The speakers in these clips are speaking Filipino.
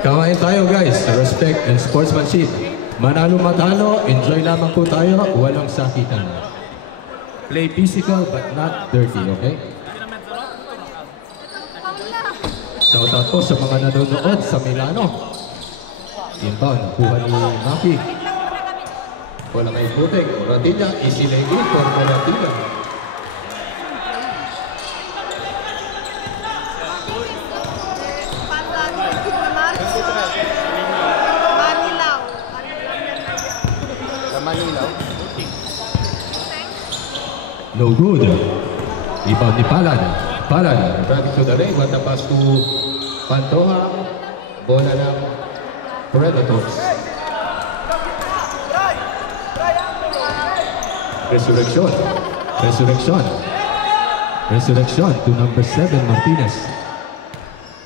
Kamain tayo guys, respect and sportsmanship. Manalo-matalo, enjoy lamang po tayo, walang sakitan. Play physical but not dirty, okay? Shoutout po sa mga nanonood sa Milano. Inbound, kuha ni Maki. Wala kay Putek, Moratilla, easy leg in for Moratilla. No good. Rebound ni Palad. Palad, driving to the lane, what the pass to Pantoja. Bola ng Predators. Resurrection. Resurrection. Resurrection to number 7, Martinez.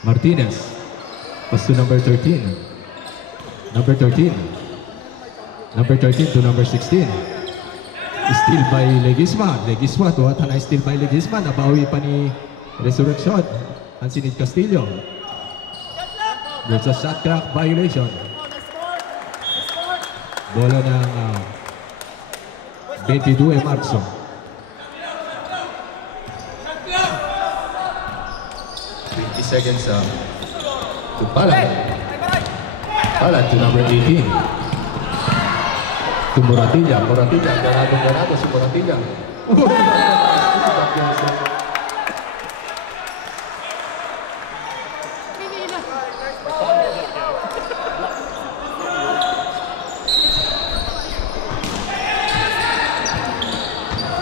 Martinez. Pass to number 13. Number 13. Number 13 to number 16. Steal by Legisma. Legisma, tuwatan na steal by Legisma. Nabawi pa ni Resurrection. Ansinid Castillo. There's a shot clock violation. Bola ng 22 Marzo. Seconds to Palad. Palad to number 18. To Moratilla. Moratilla, ganado si Moratilla.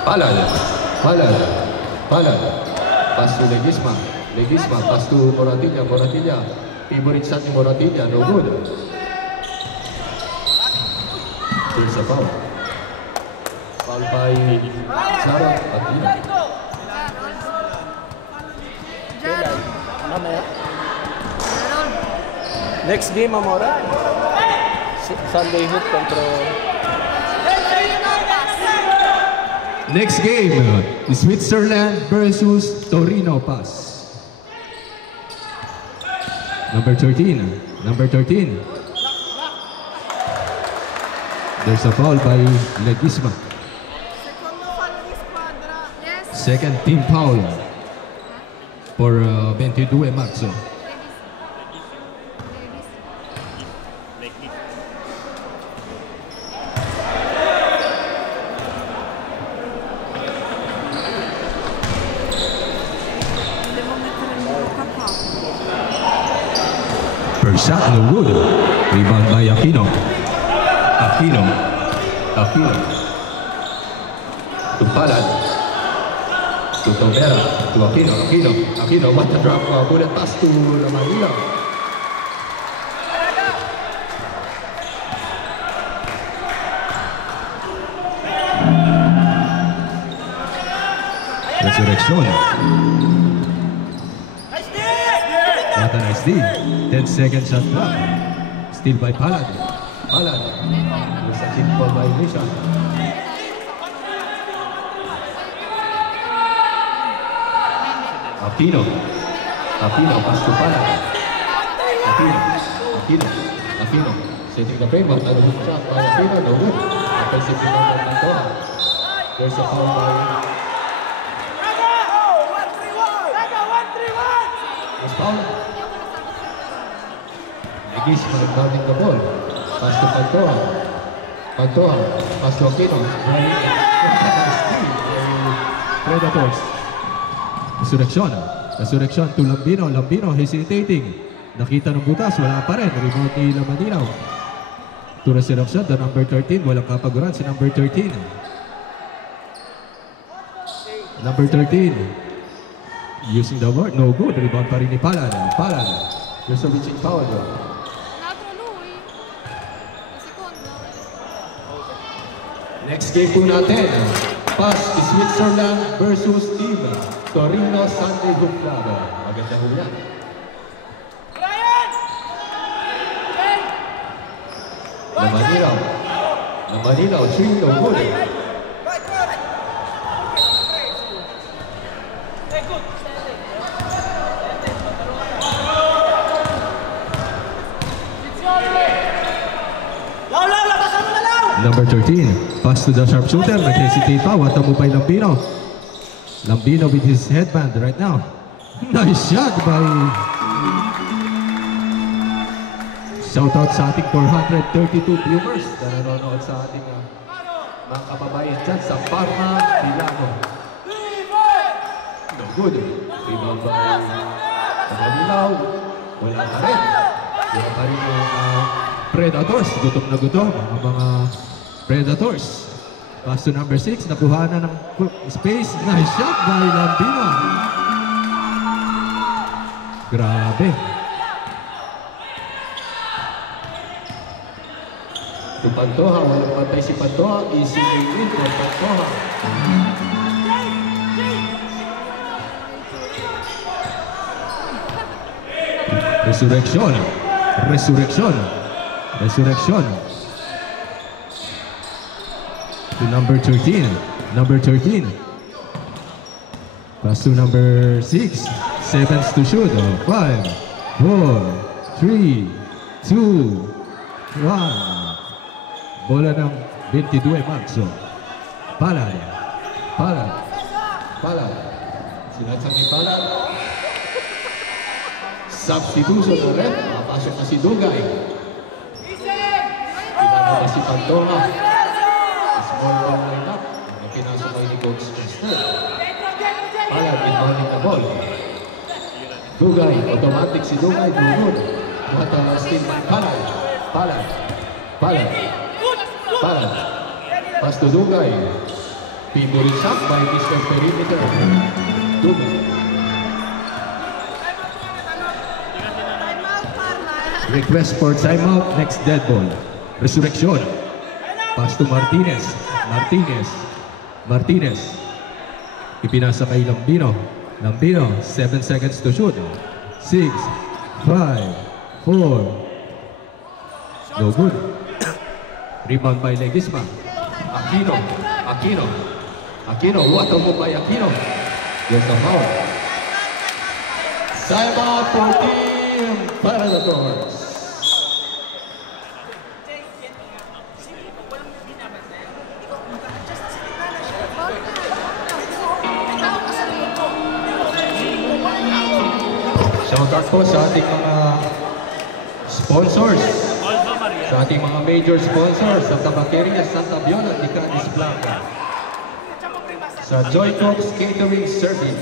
Palad. Palad. Palad. Pass to Legisma. Legisma, pass to Moratilla. Moratilla. Favorite shot ni Moratilla. No good. There's a foul. Foul by Sarah Atila. Next game, Amora. Sunday Hook contra... Next game, Switzerland versus Torino Pass. Number 13. Number 13. There's a foul by Legisma. Second team foul for 22 Marzo. First shot, no good. Rebound by Aquino. Aquino. Aquino. To Palad. To Tobera. To Aquino. Aquino. Aquino. What a drop. Bullet pass to Manila. Resurrection. What a nice D. 10 second shot clock. Still by Palad. Palad. There's a chip ball violation. Aquino. Aquino. Pass to Palad. Aquino. Aquino. Aquino. Setting the frame. But good shot by Aquino. No good. Offensive rebound by Pantoja. There's a foul by... There's foul. Legisma rebounding the ball. Pass to Pantoja. Pantoja. Pass to Aquino. Predators. Resurrection. Resurrection to Lambino. Lambino hesitating. Nakita ng butas. Wala pa rin. Rebound ni Lamaninaw. To Resurrection. The number 13. Walang kapaguran si number 13. Number 13. Using the word. No good. Rebound pa rin ni Palad. Palad. There's a reaching foul. Next game po natin, Pass Switzerland versus Team Torino Sunday Hook Club. Maganda po yan. Lamaninaw. Lamaninaw, 3 no good. Number 13. Pass to the sharpshooter. Nag-hesitate pa. Wata mo by Lambino. Lambino with his headband right now. Nice shot by... Shoutout sa ating 432 viewers na nanonood sa ating mga kababayan dyan sa Parma, Milano. No good. Rebound by Pagalilaw. Wala pa rin. Wala pa rin yung Predators. Gutom na gutom. Mga Predators. Pass to number 6. Nakuha na ng space. Nice shot by Lambino. Grabe. Si Pantoja, walang patay si Pantoja. Easy win for Pantoja. Resurrection. Resurrection. Resurrection. To number 13. Number 13. Pass to number 6. 7 to shoot. 5, 4, 3, 2, 1. Bola ng 22 Marzo. Palad. Palad. Palad. Sinasang ni Palad. Substitution ulit. Makapasok na si Dugay. Pinano na si Pantoja. Small ball line-up. Pinasok kayo ni Coach Chester. Palad inbounding the ball. Dugay. Automatic si Dugay. Dugod. Mata na steam by Palad. Palad. Palad. Palad. Pass to Dugay. Favorite shot by Mr. Perimeter. Dugay. Request for timeout. Next dead ball. Resurrection. Pass to Martinez. Martinez. Martinez. Ipinasa kay Lambino. Lambino. 7 seconds to shoot. 6, 5, 4. No good. Rebound by Legisma. Aquino. Aquino. Aquino. What a move by Aquino. There's a foul. Timeout for Team Predators. Shoutout po sa ating mga sponsors. Sa ating mga major sponsors sa Tabaqueria, Santa Viola, Nicanis Blanca. Sa Joy Cooks Catering Service.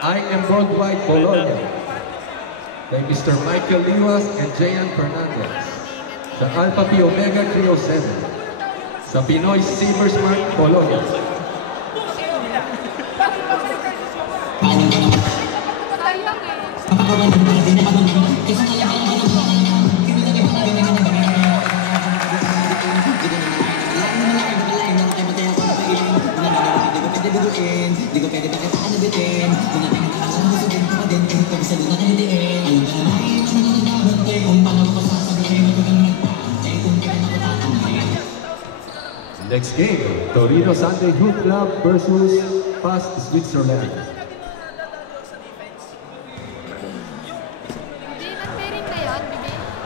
I am Worldwide Bologna. Kay Mr. Michael Liwas and Jayan Fernandez. Sa Alpha Pi Omega 307. Sa Pinoy Silversmart Bologna. Next game, Torino Sunday Hoop Club versus Past Switzerland.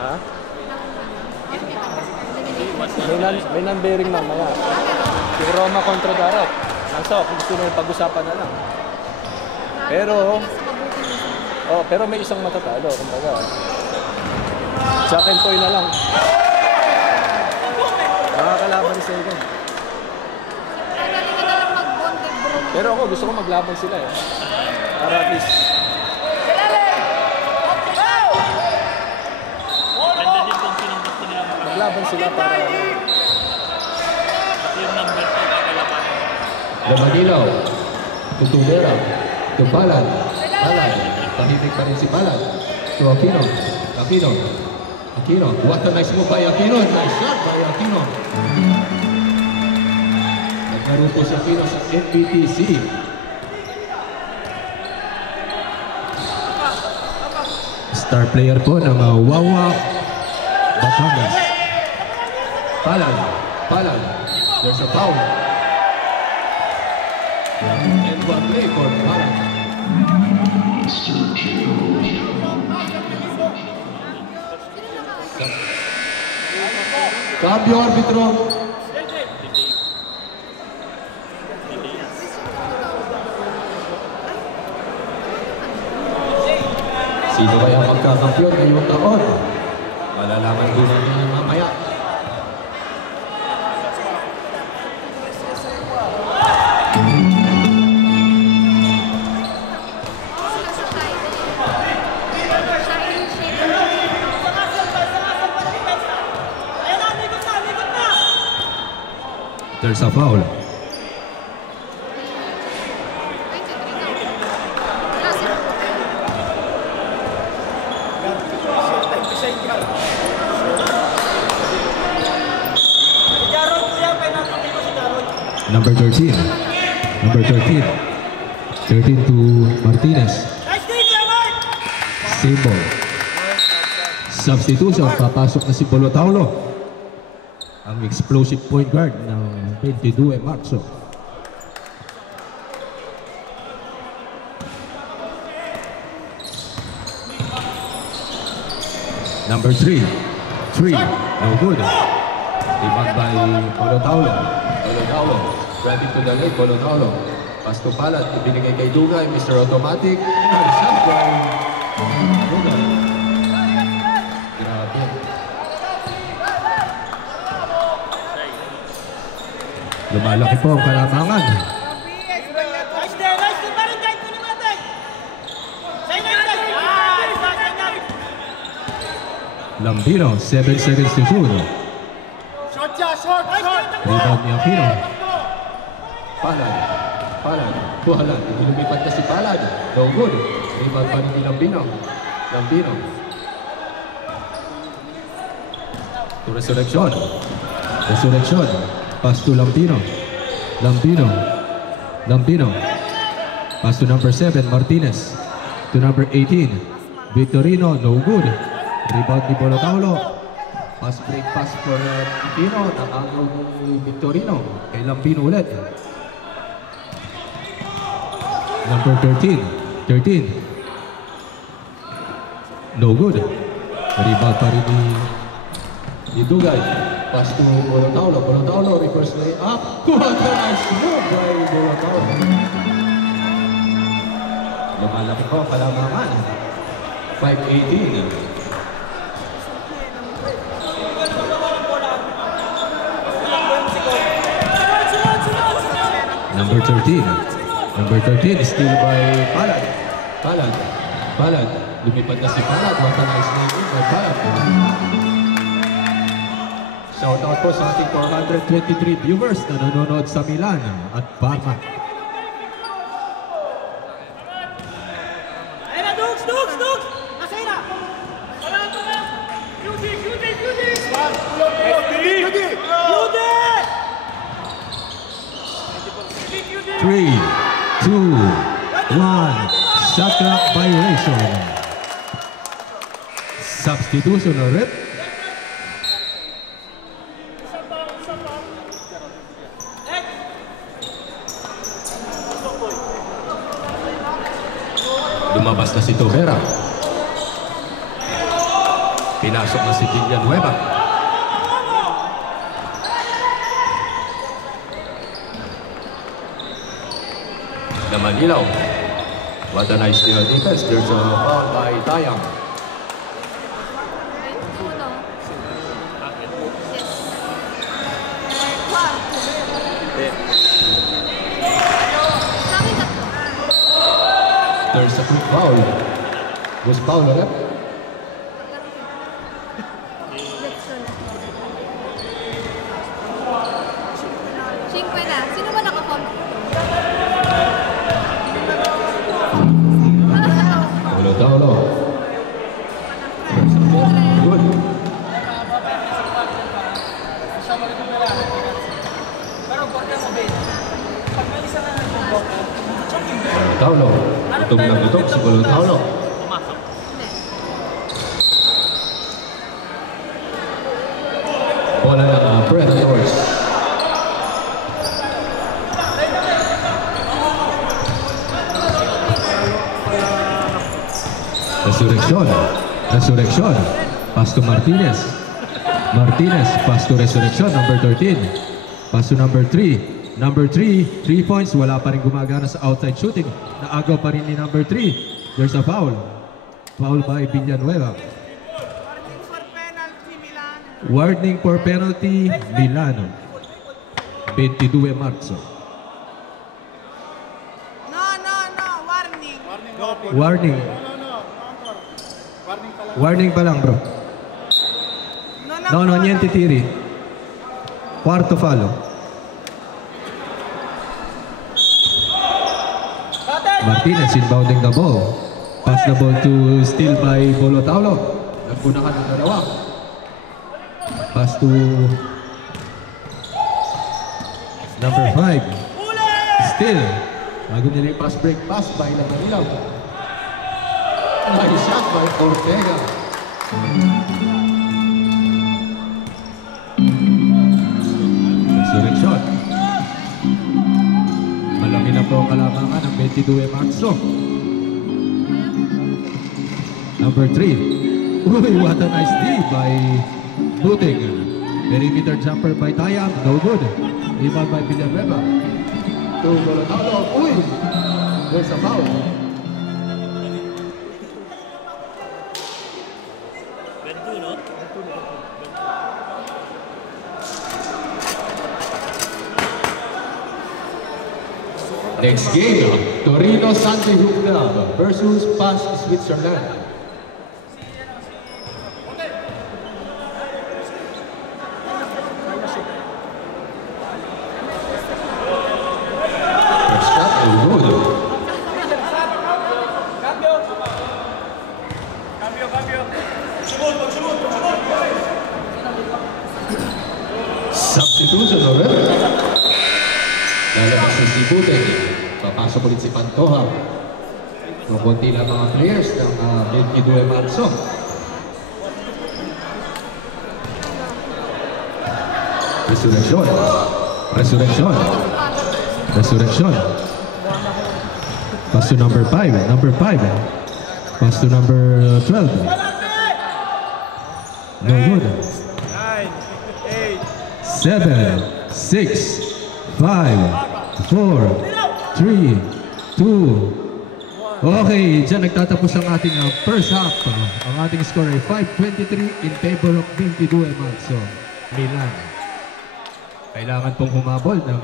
Ha? May non-bearing mamaya. Yung Roma kontra Darat. Nasa, kung gusto nyo pag-usapan na lang. Pero may isang matatalo. Kumbaga. Second point na lang. Nakakalaban ni second. Pero ako, gusto ko maglaban sila eh. Para at least. Maglaban sila para yung number 2 kakalaban. Lamanilaw. Tutulera. Tupalan. Palan. Tahimik pa rin si Palan. To Aquino. Aquino. Aquino. What a nice move by Aquino. Nice shot by Aquino. Nagkaroon po si Aquino sa NBTC. Star player po ng Wawa Batangas. Palan. Palan. There's a foul. And one play for Palan. Cambio arbitro. Sino kaya magkakampiyon ngayong taon? Malalaman din natin mamaya. There's a foul. Number 13. Number 13. 13 to Martinez. Same ball. Substitution. Papasok na si Bolotaulo. Ang explosive point guard ng 22 Marzo. Number 3. 3. No good. Rebound by Bolotaulo. Bolotaulo. Driving to the lane. Bolotaulo. Pass to Palad. Ibinigay kay Dugay. Mr. Automatic. Shot by Dugay. Grabe. Lumalaki po ang kalamangan. Lambino, 7 seconds to shoot. Rebound ni Aquino. Palad. Palad. Palad. Lumipat na si Palad. No good. Rebound pa rin ni Lambino. Lambino. To Resurrection. Resurrection. Pass to Lambino. Lambino. Lambino. Pass to number 7, Martinez. To number 18, Victorino. No good. Rebound ni Bolotaulo. Pass break pass for Aquino. Nakagaw ni Victorino. Kay Lambino ulit. Number 13. 13. No good. Rebound pa rin ni Dugay. Pass to Bolotaulo. Bolotaulo reverse lay up. What a nice move by Bolotaulo. Lumalaki po kalamangan. 5-18. Number 13. Number 13 still by Palad. Palad. Palad. Lumipad na si Palad. What a nice move by Palad. Shout out po sa ating 423 viewers na nanonood sa Milan at Parma. Ayun na, Dukes! Dukes! Dukes! Nasa'yo na! Beauty! Beauty! Beauty! Beauty! Beauty! 3, 2, 1. Shot clock violation. Substitution ulit. Lumabas na si Tobera. Pinasok na si Villanueva. Manilaw. What a nice defense. There's a foul by Dayang. There's a quick foul. Was foul ulit? Sino ba naka-foul? Bolotaulo. Good. Bolotaulo. Gutom na gutom si Bolotaulo. Bola ng Predators. Resurrection. Resurrection. Pass to Martinez. Martinez, pass to Resurrection, number 13. Pass to number 3. Number 3, 3 points. Wala pa rin gumagana sa outside shooting. Naagaw pa rin ni number 3. There's a foul. Foul by Villanueva. Warning for penalty, Milano. 22 Marzo. No, warning. Warning. Warning pa lang, bro. No, niente tiri. Quarto fallo. Martinez inbounding the ball. Pass the ball to steal by Bolo Taulo. Nagpunakan ng dalawa. Pass to number 5. Still. Bago nila yung pass break pass by Langanilaw. Nice shot by Ortega. Resurrection. Malaki na po ang kalamangan ng 22 Marzo. Number 3. Uy, what a nice D by Buting. Perimeter jumper by Tayam. No good. Rebound by Villanueva. To Bolotalo. Uy! There's a foul. Next game, Torino Sunday Hoop Club versus PAS Switzerland. First shot, good. Substitution already. Lalabas si Buting. Papasok ulit si Pantoja. Kukunti lang mga players ng 22 Marzo. Resurrection. Resurrection. Resurrection. Pass to number 5. Number 5. Pass to number 12. No good. 7, 6, 5, 4, 3, 2. Okay, dyan nagtatapos ang ating first half. Ang ating score ay 5-23 in favor of 22 Marzo, Milan. Kailangan pong humabol ng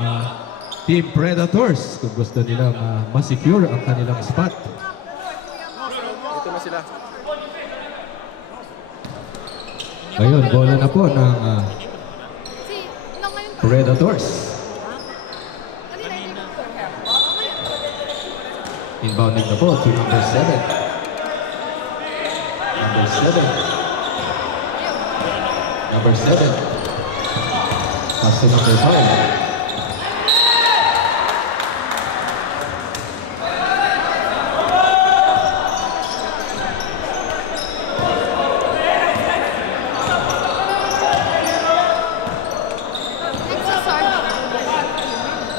Team Predators kung gusto nilang ma-secure ang kanilang spot. Ito na sila. Ngayon, bola na po ng Predators. Inbounding the ball to number 7. Number 7. Number 7. Pass to number 5.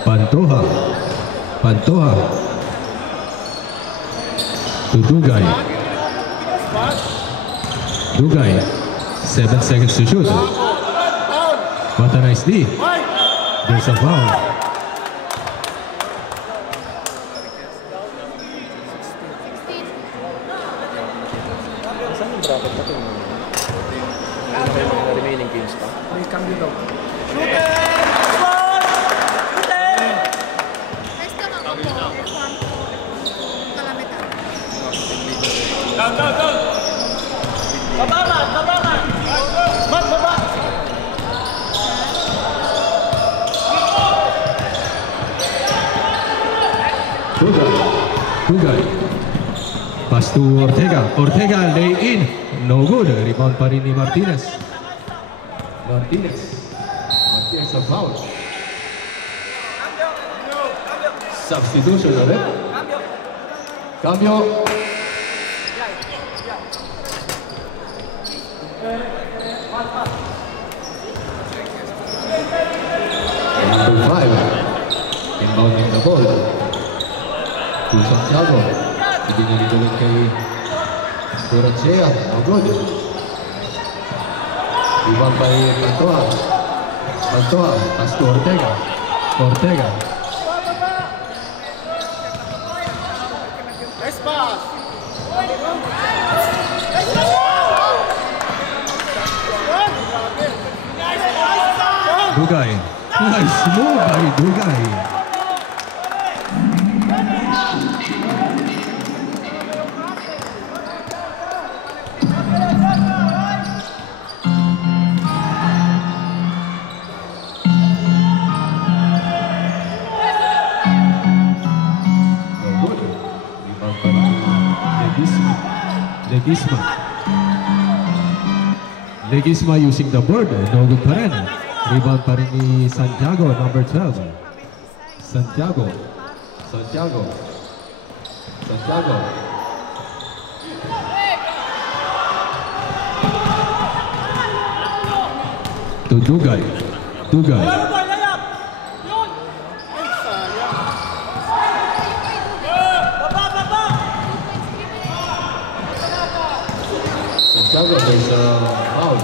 Pantoja. Pantoja. To Dugay. Dugay. 7 seconds to shoot. What a nice D. There's a foul. Saan yung bracket na ito? Ano kayo mga remaining games pa? May cambio daw. Dugay. Pass to Ortega. Ortega lay in. No good. Rebound pa rin ni Martinez. Martinez. Martinez a foul. Substitution ulit. Cambio. Number 5. Inbounding the ball. To Santiago. Hindi niya nitulog kay Corancea. Oh, good. Rebound by Mantua. Mantua, pass to Ortega. Ortega. Nice pass. Dugay. Nice move by Dugay. Legisma. Legisma using the board. No good pa rin. Rebound pa rin ni Santiago, number 12. Santiago. Santiago. Santiago. To Dugay. Dugay. Santiago, there's a foul.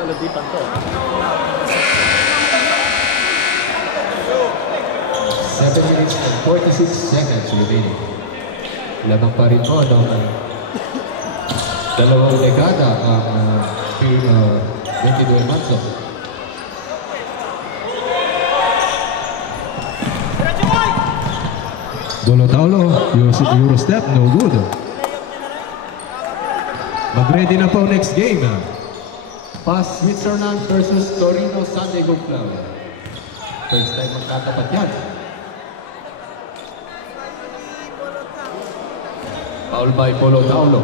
Lapitan to. 7 minutes and 46 seconds remaining. Lamang pa rin mo ng dalawang dekada ang 22 Marso. Bolotaulo, Eurostep, no good. Mag-ready na po next game. Pass Switzerland versus Torino San Diego Club. First time magkatapat yan. Foul by Bolotaulo.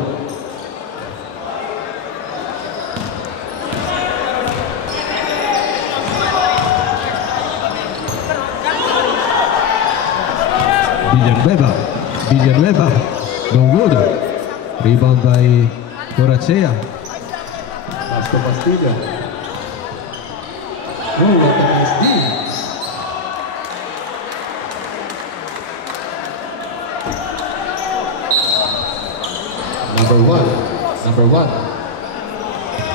Villanueva, no good. Rebound by Corachea. Pass to Pastilla. Oh, what a nice D. Number one.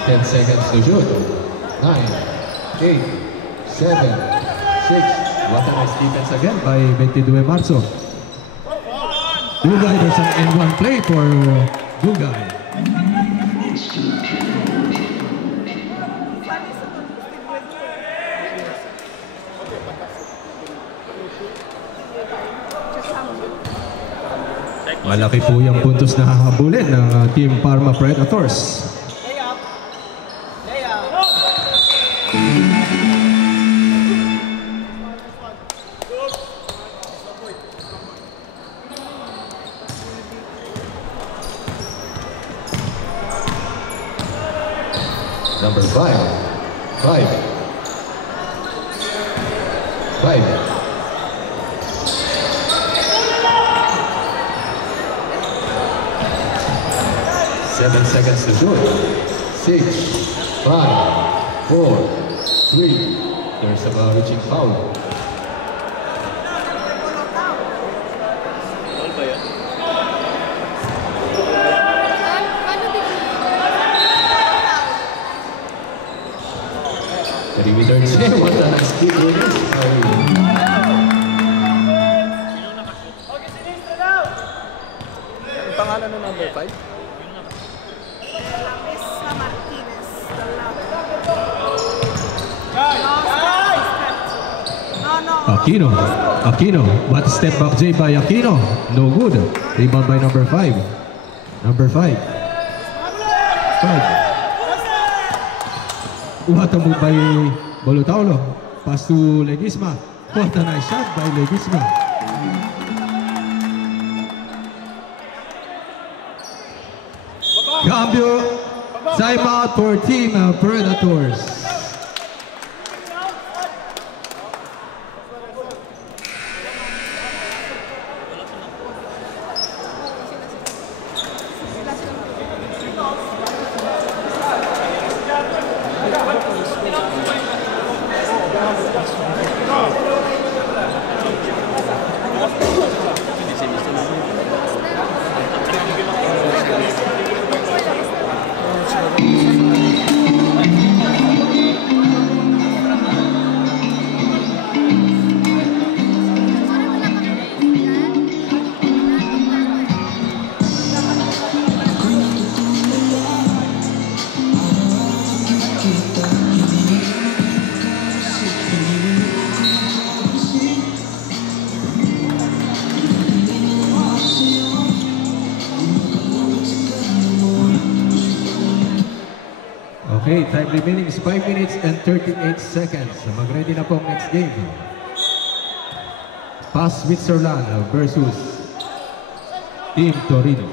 10 seconds to shoot. 9, 8, 7, 6. What a nice defense again by 22 Marso. Dugay, there's an N1 play for Dugay. Malaki po yung puntos na hahabulin ng Team Parma Predators. Number 5. 7 seconds to shoot. 6, 5, 4, 3. There's a reaching foul. What a nice kick it is. Ang pangalan ng number 5? Aquino. What step back J by Aquino. No good. Rebound by number 5. Number 5. What a move by Bolotaulo. Pass to Legisma. What a nice shot by Legisma. Cambio. Timeout for Team Predators. Time remaining is 5 minutes and 38 seconds. Mag-ready na po ang next game. PAS Switzerland versus Team Torino.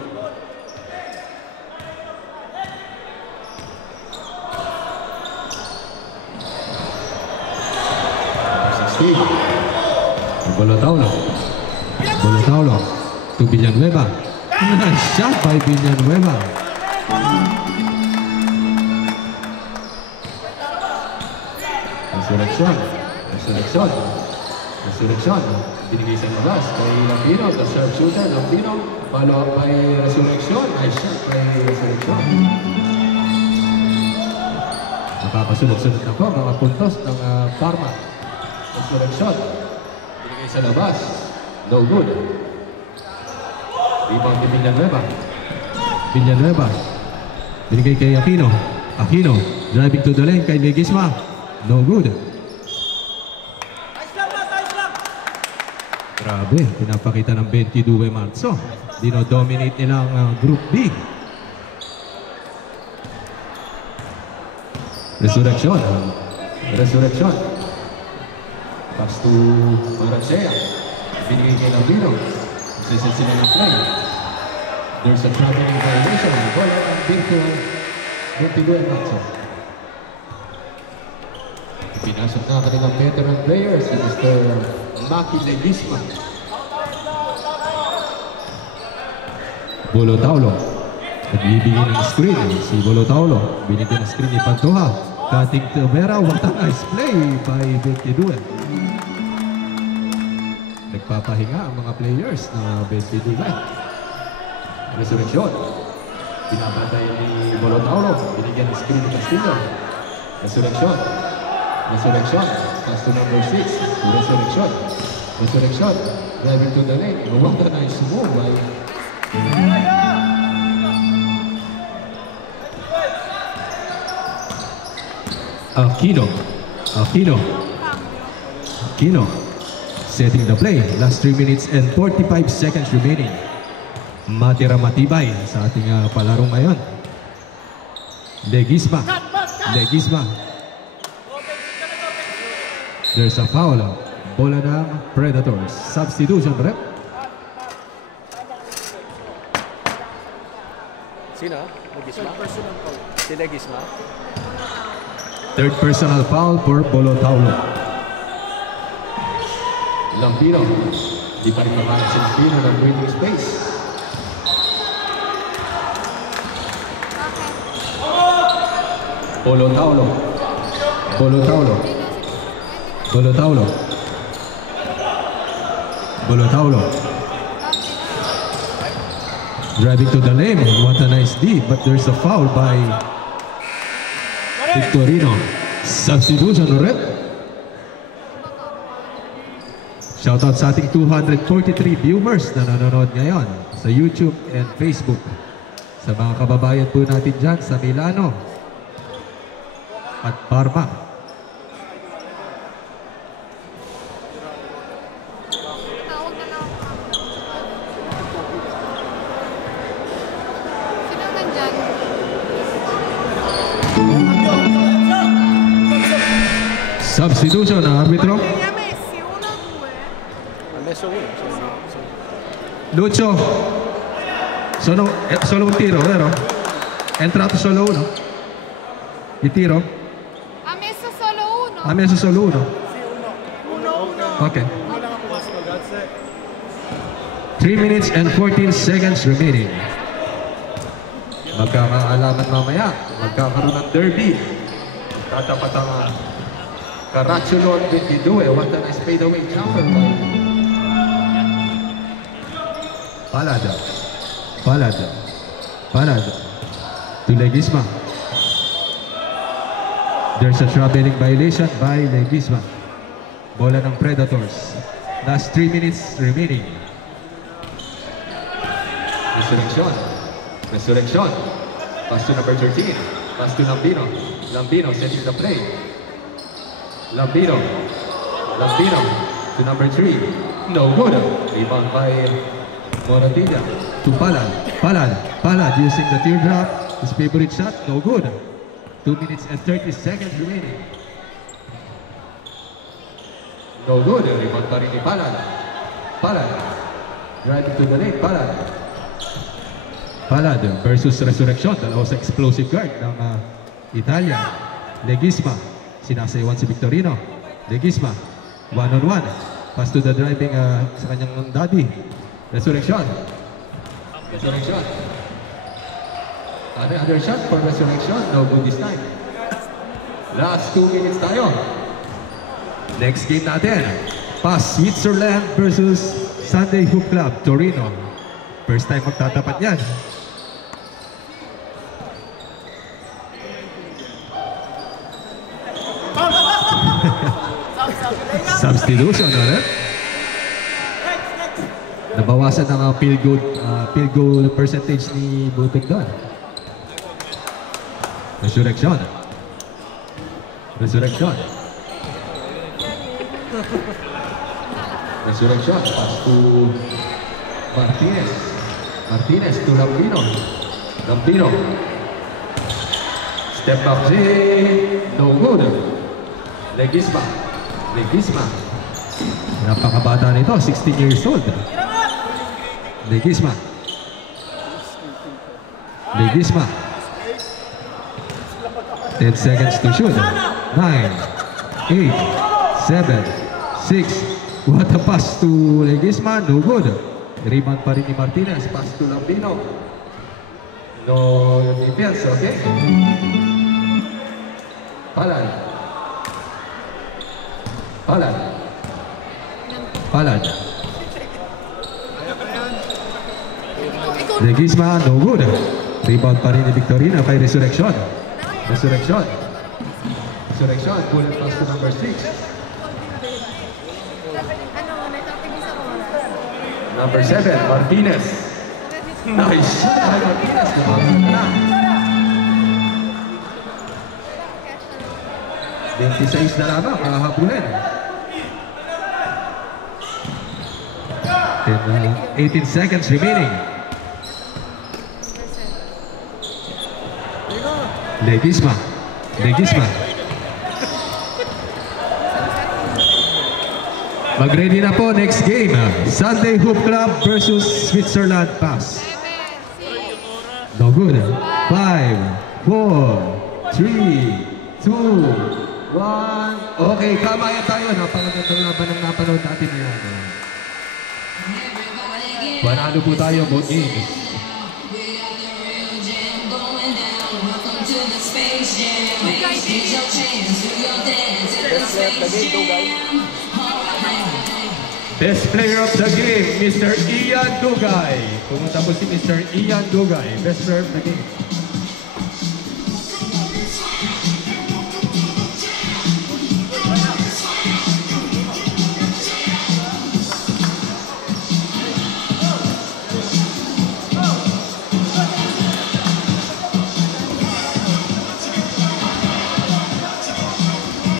Bolotaulo. Bolotaulo to Villanueva. Nice shot by Villanueva. Resurrection. Resurrection. Resurrection. Binigay sa labas kay Lambino. The sharpshooter. Lambino. Follow up by Resurrection. Nice shot by Resurrection. Nakakasunod-sunod na po mga puntos ng Parma. Resurrection. Binigay sa labas. No good. Rebound ni Villanueva. Villanueva. Binigay kay Aquino. Aquino. Driving to the lane kay Legisma. No good. Grabe. Pinapakita ng 22 Marzo. Dino-dominate nila ang Group B. Resurrection. Resurrection. Pass to Marachea. Binigay kay Lambino. Sisit sila ng play. There's a traveling violation. Bola ang virtual 22 Marzo. Pinasok na kanilang veteran player si Mr. Maki Legisma. Bolotaulo. Nagbibigay ng screen si Bolotaulo. Binigyan ng screen ni Pantoja. Cutting to Vera. What a nice play by 22. Nagpapahinga ang mga players na 22. Resurrection. Binabantay ni Bolotaulo. Binigyan ng screen ni Castillo. Resurrection. Resurrection. Pass to number 6. Resurrection. Resurrection. Driving to the lane. What a nice move by Aquino. Aquino. Aquino. Setting the play. Last 3 minutes and 45 seconds remaining. Matira matibay sa ating palarong ngayon. Legisma. Legisma. There's a foul. Bola ng Predators. Substitution, rep. Sino? Legisma? Si Legisma? Third personal foul for Bolotaulo. Lambino. Di pa rin makahanap si Lambino ng breathing space. Bolotaulo. Bolotaulo. Bolotaulo. Bolotaulo. Driving to the lane. What a nice D. But there's a foul by Victorino. Substitution ulit. Shoutout sa ating 243 viewers na nanonood ngayon sa YouTube and Facebook. Sa mga kababayan po natin dyan sa Milano at Parma. Substitution na arbitro. Li ha messi 1 o 2? Ha messo uno. Lucio, solo un tiro, vero? È entrato solo uno. Il tiro? Ha messo solo uno. Ha messo solo uno. Ok. 3 minutes and 14 seconds remaining. Magkakaalaman mamaya. Magkakaroon ng derby. Tatapat ang Caracciolo at 22. What a nice fadeaway jumper. Palada. Palada. Palada. To Legisma. There's a traveling violation by Legisma. Bola ng Predators. Last 3 minutes remaining. Resurrection. Resurrection. Pass to number 13. Pass to Lambino. Lambino setting the play. Lambino. Lambino to number 3. No good. Rebound by Moratilla. To Palad. Palad. Palad using the teardrop. His favorite shot. No good. To 2 minutes and 30 seconds remaining. No good. Rebound pa rin ni Palad. Palad. Driving to the lane. Palad. Palad versus Resurrection. Dalawa sa explosive guard ng Italia. Legisma. Sinasayawan si Victorino. Legisma. One-on-one. Pass to the driving sa kanyang daddy. Resurrection. Resurrection. Another shot for Resurrection. No good this time. Last 2 minutes tayo. Next game natin. Pass Switzerland versus Sunday Hoop Club Torino. First time magtatapat yan. Substitution, ulit. Nabawasan ang field goal percentage ni Butik doon. Resurrection. Resurrection. Resurrection. Pass to Martinez. Martinez to Lambino. Lambino. Step back three. No good. Legisma. Legisma. Napakabata nito. 16 years old. Legisma. Legisma. 10 seconds to shoot. 9, 8, 7, 6. What a pass to Legisma. No good. Rebound pa rin ni Martinez. Pass to Lambino. No defense, okay? Palad. Palad. Palad. Legisma, no good. Rebound pa rin ni Victorino kay Resurrection. Resurrection. Resurrection. Pull and pass to number 6. Number 7, Martinez. Nice shot by Martinez. Lumabas na. 26 na lamang, kakahabulin. 18 seconds remaining. Legisma. Legisma. Mag-ready na po next game. Sunday Hoop Club versus Switzerland Pass. No good. 5, 4, 3, 2, 1. Okay, kamayan tayo. Napakagandang laban ng napanood natin ngayon. Panalo po tayo both games. Best player of the game, Mr. Ian Dugay. Pumunta po si Mr. Ian Dugay. Best player of the game.